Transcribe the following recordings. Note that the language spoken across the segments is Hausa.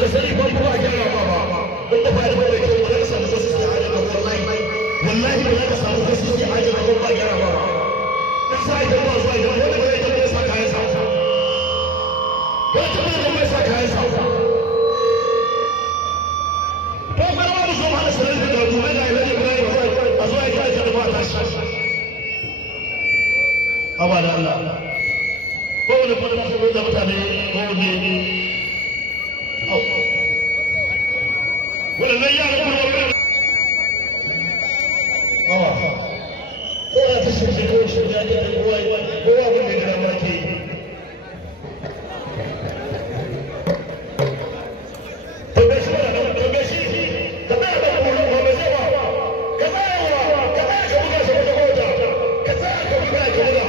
ka sani ba kuma a gyara ba don da fara mai kyau ba za ka samu sassi a ajiyar ba wallahi ba za ka samu sassi a ajiyar ba ba gyara ba dan sa idan ba zuwa idan wani bai ta mai sa kayan sa wani ta mai sa kayan sa to fara ba zo ma da sanin da kuma ga ilaji Ibrahim a zuwa ya ji da ba ta shi abada Allah ko wani fara da mutane ko ne wannan yaran kuma wannan ko da ta shirye ko shirye da kowa wanda ya gama ke to be shi ka ba da kuma ba zai ba ka ba ka buga shi da kota ka buga yawa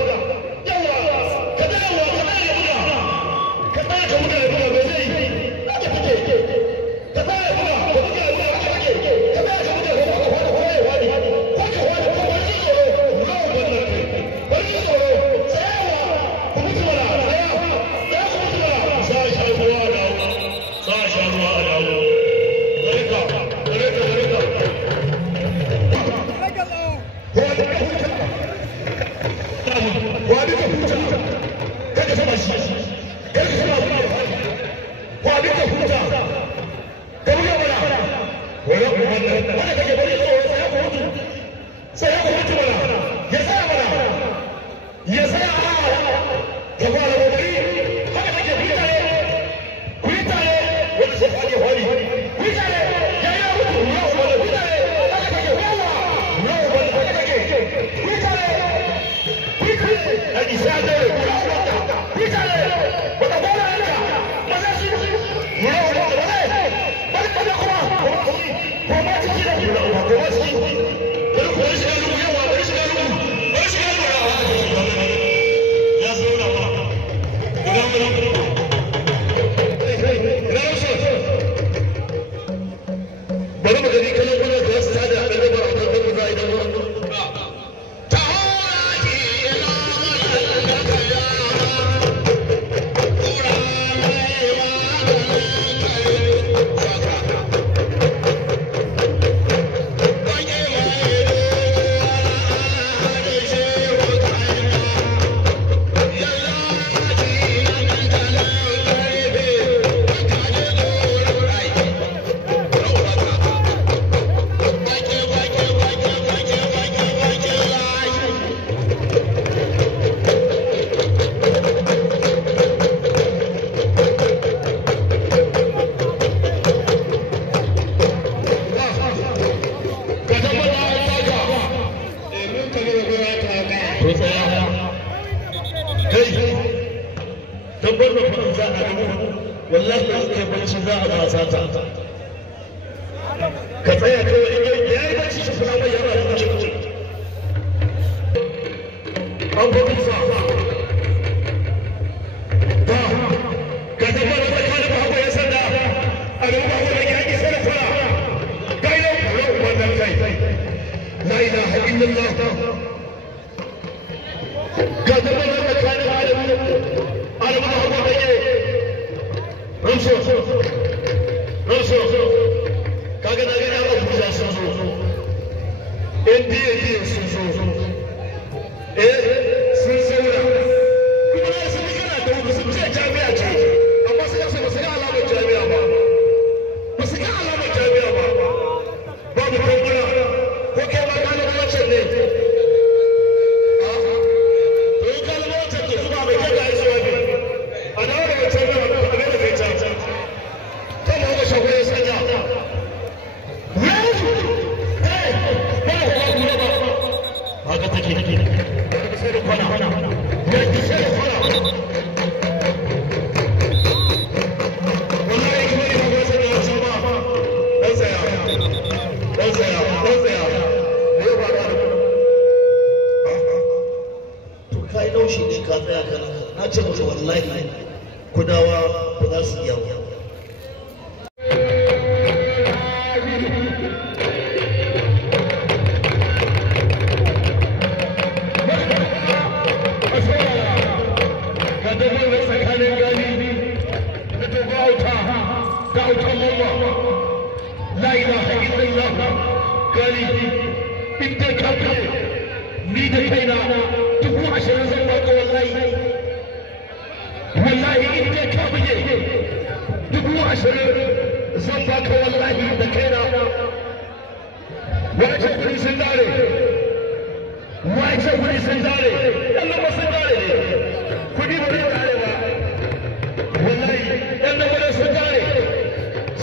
ka buga ba zai wallahi ba kai bacci za a gasa ta ka tsaya kawai in ya yi bacci shi suna mai yana da cikin an gobe sa ta ka tabbata da tsakanin babu ya sanda a gaba babu da yaƙi sai da fara gaidan kuro wannan kai la ilaha illallah ka tabbata da tsakanin alamu babu da yaƙi Ramso, kaga na gani Abuja sun zo, NDA sun zo, sun zauna, kuma na sun kana da wuri sun ce jami'a ce, amma sai yasa ba su ga alamar jami'a ba, babu konguna, ko kai ma ka ga wancan ne. To yi kalmar wancan ke zuba mai kai ga isuwa ne, a dawo daga can gaba da kai can. Na ce musu wallahi kudawa ba za su iya Gauta illallah gali in dai ka fiye ni da kaina 20,000 zan baka wallahi in dai ka fiye 20,000 zan baka wallahi da kaina wace kudi sun dare wace kudi sun dare yan nan sun dare ne kudi ba zai dare ba wallahi yan nan sun dare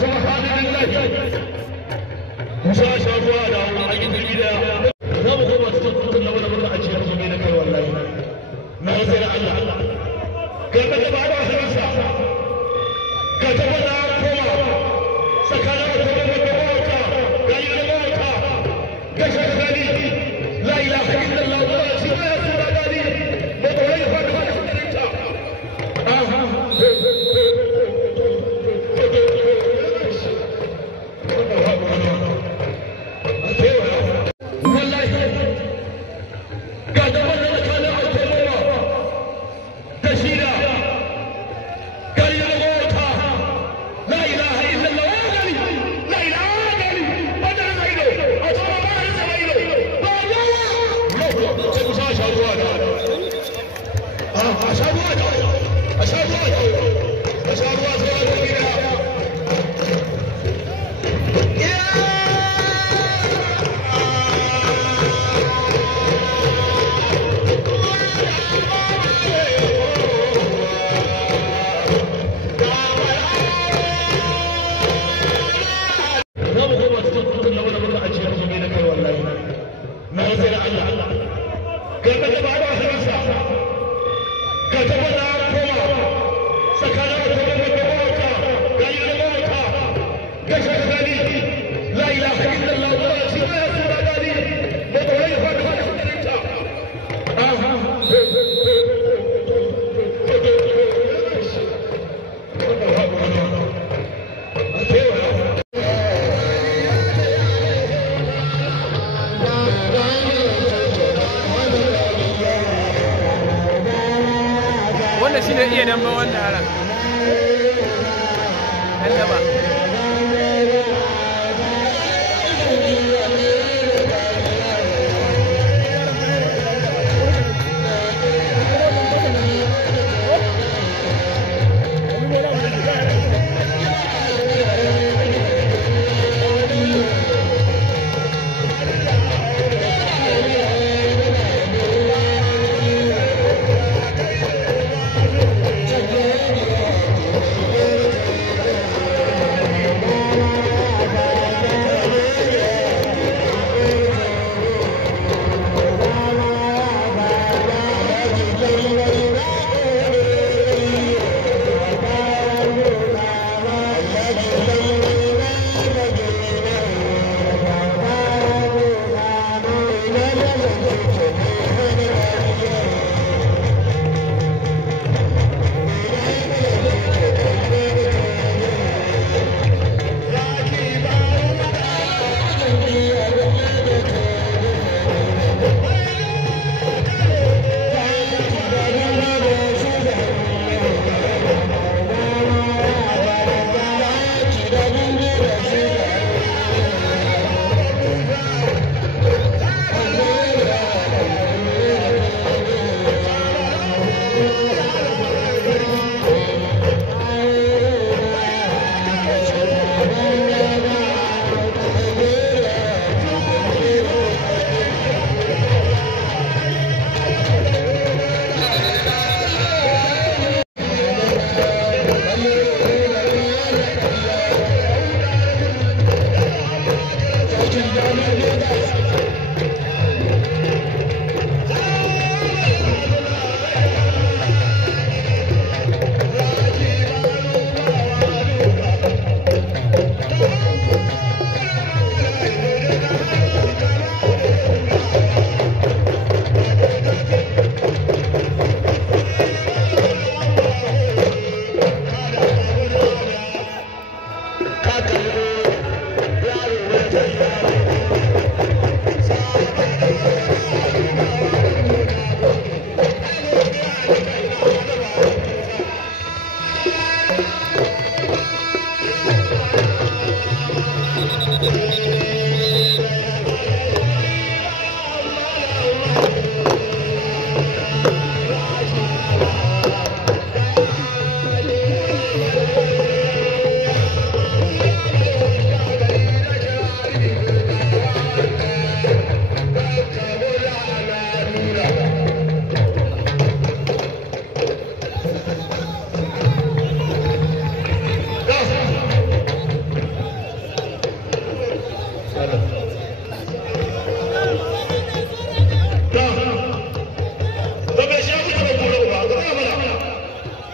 subhanallahi musa shafuwa da a gidan gida za mu koma cikin kudin na wani murna a cikin jini na kai wallahi na wasu da Allah ga ta gaba da hannunsa ga ta gaba koma tsakanin da kuma da mawata ga yi da mawata ga shakali la ilaha illallah wa shi ya sura gani da tsoron ya faɗi faɗi kudinta wannan shine iya damba wannan yaran ɗan daba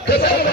ka tsaya